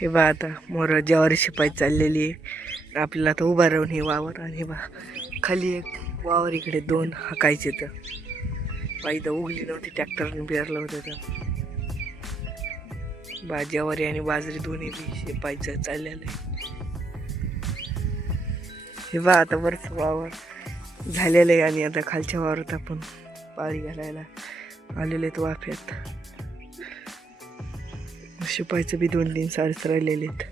हे बा आता मोर ज्यावर शिपाई चाललेली आहे. आपल्याला आता उभा राहून हे वावर आणि हे बा खाली एक वावर इकडे दोन हाकायचे तर बाई तर उगली नव्हती ट्रॅक्टरने बिरलं होतं तर बा ज्वारी आणि बाजरी दोन्ही बी शिपायचं चाललेलं आहे हे बा आता बरंच वावर झालेलं आहे आणि आता खालच्या वावरात आपण पाळी घालायला आलेले आहेत वाफ्यात. शिपायचं बी दोन तीन साडेच राहिलेले आहेत.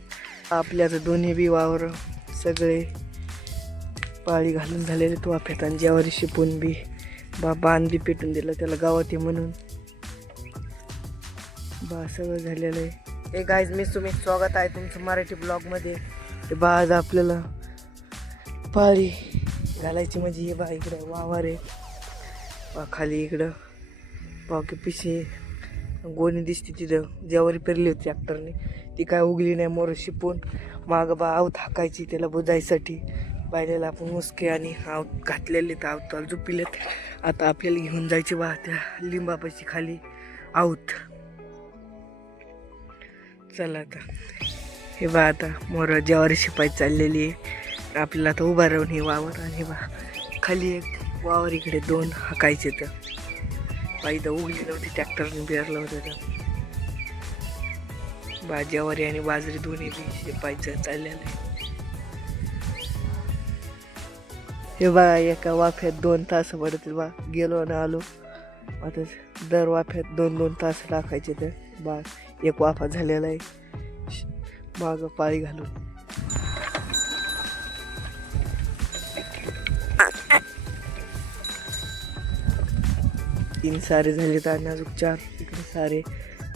आपल्या आता दोन्ही बी वावर सगळे पाळी घालून झालेले तो वाफ्यात. आणि ज्यावर शिपून बी बा बाण बी पेटून दिलं त्याला गावात ये म्हणून. बा सगळं झालेलं आहे. हे गाईज मी तुम्ही स्वागत आहे तुमचं मराठी ब्लॉगमध्ये ते बा आज आपल्याला पाळी घालायची म्हणजे हे बा इकडं वावर आहे. बा खाली इकडं पावके पिशी गोणी दिसते तिथं. ज्यावर पेरली होती ट्रॅक्टरने ती काय उगली नाही मोर शिपून. माग बा आवत हाकायची त्याला बुजायसाठी. बायलेला आपण मुसके आणि आवत घातलेले तर आवताला झुपिलेत आता आपल्याला घेऊन जायचे बा त्या लिंबापाशी खाली. आऊत चला आता. हे बा आता मोर ज्यावर शिपाई चाललेली आहे. आपल्याला आता उभा राहून हे वावर आणि बा खाली एक वावर इकडे दोन हाकायचे तर. बाई तर उगली नव्हती ट्रॅक्टरने बिरलं होतं. तर बा ज्वारी आणि बाजरी दोन्ही बी पायचं चाललेलं आहे. हे बा एका वाफ्यात दोन तास पडतील बा. गेलो आणि आलो. आता दर वाफ्यात दोन दोन तास टाकायचे तर बा एक वाफा झालेला आहे. मागं पाळी घालून. तीन सारे झाले तर आणि अजून चार इकडे सारे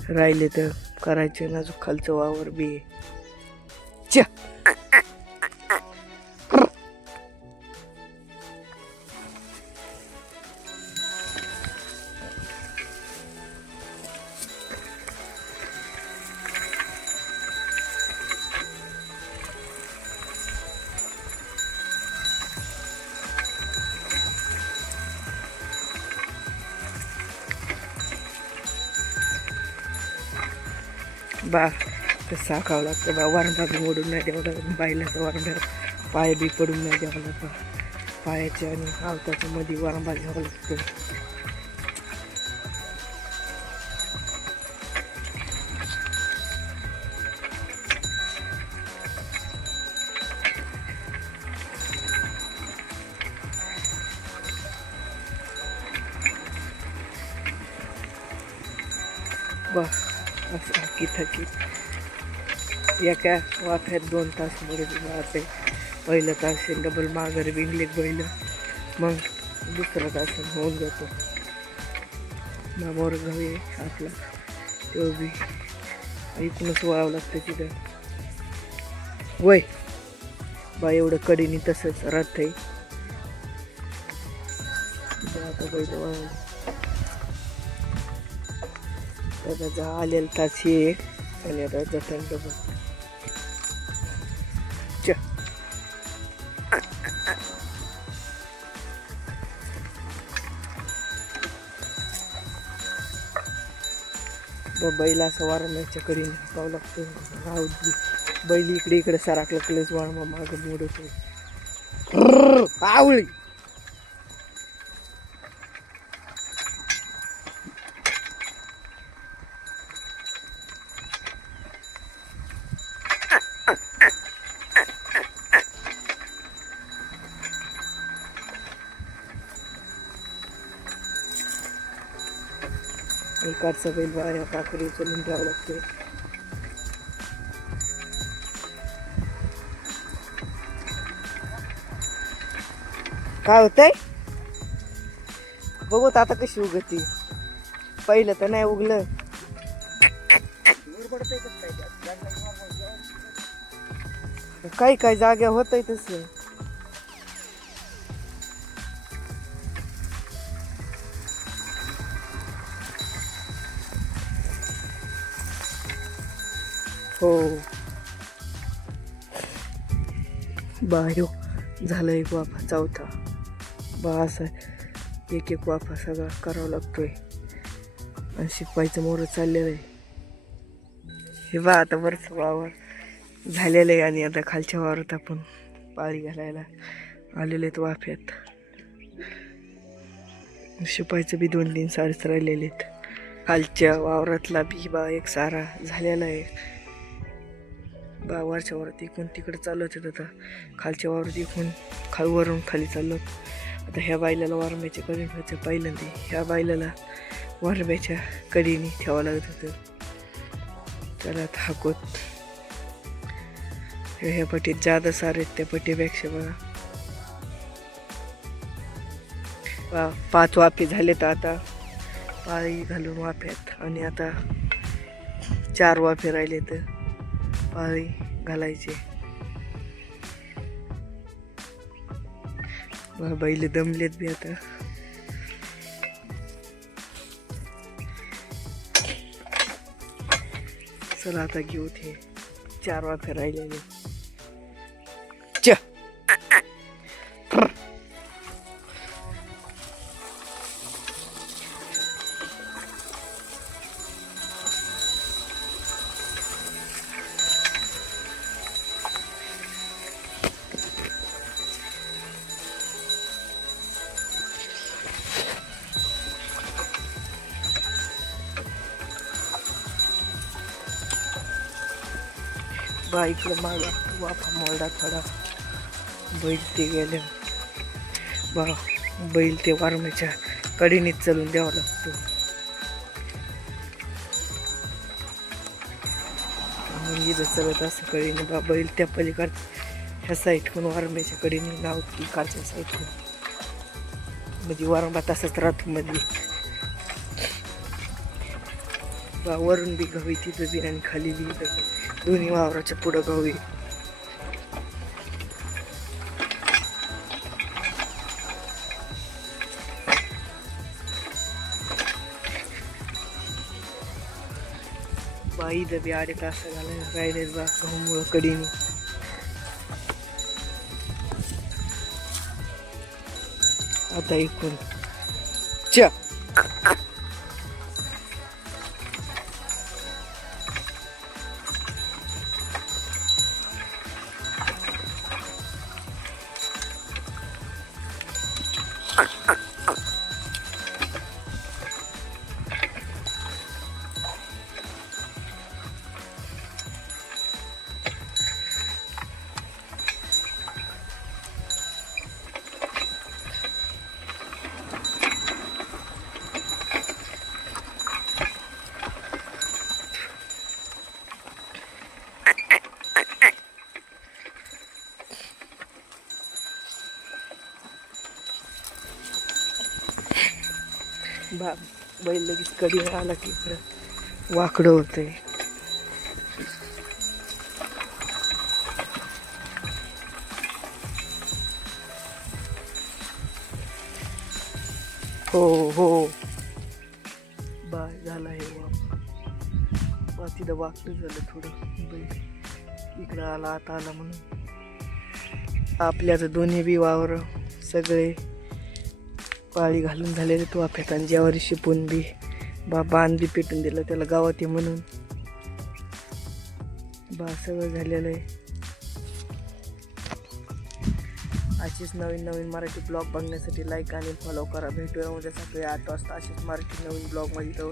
राहिले तर करायचे आणि अजून खालचं वावर बी च्या! बा तर साखावं लागतं बा. वरंबा बी मोडून नाही द्यावं लागत. बाईला तर वरंब्या पाय बी पडून नाही द्यावं लागतं पायाच्या आणि आवताच्या मध्ये वरंबा घ्यावं लागतं. असं थकीत थकीत एका वाफ्यात दोन तासमध्ये राहते पहिलं तास डबल माघारी बिंगले बैल मग दुसरा तास होऊन जातो. मामावर गावी आहे आपला तो बी ऐकूनच व्हावं लागतं तिथं वय बा एवढं कडीने तसंच राहत आहे आता बैल वाळवलं. आता जा आलेला तास हे. आणि आता जतन डबल च बैला असं वारण्याच्या कडीने पाव लागतो राहू दे. बैल इकडे इकडे सराकलं कलेच वाळ मग मागं मोडतो आवळी. इकडचं बैल बाया पाखरी उचलून द्यावं लागते काय होतंय? बघू आता कशी उगती. पहिलं तर नाही उगलं. काही काही जाग्या होत आहे तसं. हो. बायो झालं एक वाफा चौथा बा असा एक एक वाफा सगळा करावा लागतोय. आणि शिकवायचं मोर चाललेलं आहे. हे बा आता बरंच वावर झालेलं आहे आणि आता खालच्या वावरात आपण पाळी घालायला आलेले आहेत वाफ्यात. शिपायचं बी दोन तीन सारेच राहिलेले आहेत. खालच्या वावरातला बी बा एक सारा झालेला आहे. बा वरच्या वरात इकून तिकडे चालत आहेत आता. खालच्या वावरात इकून खाल वरून खाली चाललं. आता ह्या बायलाला वारंब्याच्या कडीने ठेवायचं पहिल्यांदा ह्या बायलाला वारंब्याच्या कडीने ठेवावं लागत होतं. त्याला थाकवत हे ह्या पट्टीत जादा सारे आहेत त्या पट्टीपेक्षा बघा पाच वाफे झाले तर आता. पाळी घालून वाफ्यात. आणि आता चार वाफे राहिले तर पाळी घालायचे. बैल दमलेत बी आता. चला आता घेऊ ते. चार वाजता राहिलेले. बा इकडं मागा वाफा मोरडा थोडा. बैल ते गेले. बा बैल ते वारमेच्या कडीनेच चलून द्यावा लागतो. मग इथं चलत असं कडीने बा बैल त्या पलीकड ह्या साईडहून वारंब्याच्या कडीने लावती की कालच्या म्हणजे वारंबा तसंच राहतो मध्ये वरून बी गवी तिथं बी आणि खाली बी दोन्ही वावराच्या पुढं गवी बाई दबी आडे तास घालाय राहिले बा गहूमुळं कडीने आता ऐकून च्या Ah, ah, ah. बा बैल लगेच कडी आला की इकडं वाकडं होतंय. हो हो. बा झाला हे वा बा तिथं वाकडं झालं थोडं. बैल इकडं आला आता आला म्हणून. आपल्याच दोन्ही बी वावर सगळे. पाळी घालून झालेले तो फेकान आणि ज्यावर शिपून बी बा बांध बी पेटून दिलं त्याला गावात ये म्हणून. बा सगळं झालेलं आहे. अशीच नवीन नवीन मराठी ब्लॉग बघण्यासाठी लाईक आणि फॉलो करा. भेटूया उद्या सकाळी आठ वाजता अशीच मराठी नवीन ब्लॉगमध्ये तर